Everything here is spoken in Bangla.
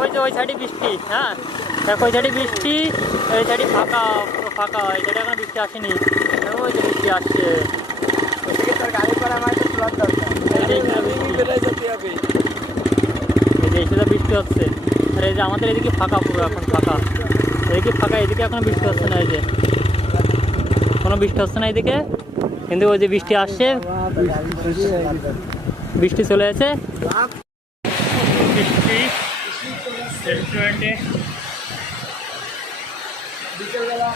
ওই যে ওই সাইডে বৃষ্টি, হ্যাঁ দেখো ওই সাইডে বৃষ্টি, ওই সাইডে ফাঁকা, পুরো ফাঁকা, ওই সাইডে এখন বৃষ্টি আসেনি, ওই যে বৃষ্টি আসছে। গাড়ি করা আমার তো তোলার দরকার, এই যে বৃষ্টি হচ্ছে, আর এই যে আমাদের এদিকে ফাঁকা, পুরো এখন ফাঁকা, এদিকে ফাঁকা, এদিকে এখন বৃষ্টি হচ্ছে না, এই যে কোনো বৃষ্টি হচ্ছে না এদিকে, কিন্তু ওই যে বৃষ্টি আসছে, বৃষ্টি চলে গেছে। বৃষ্টি রেস্টুরেন্টে বিকেলবেলা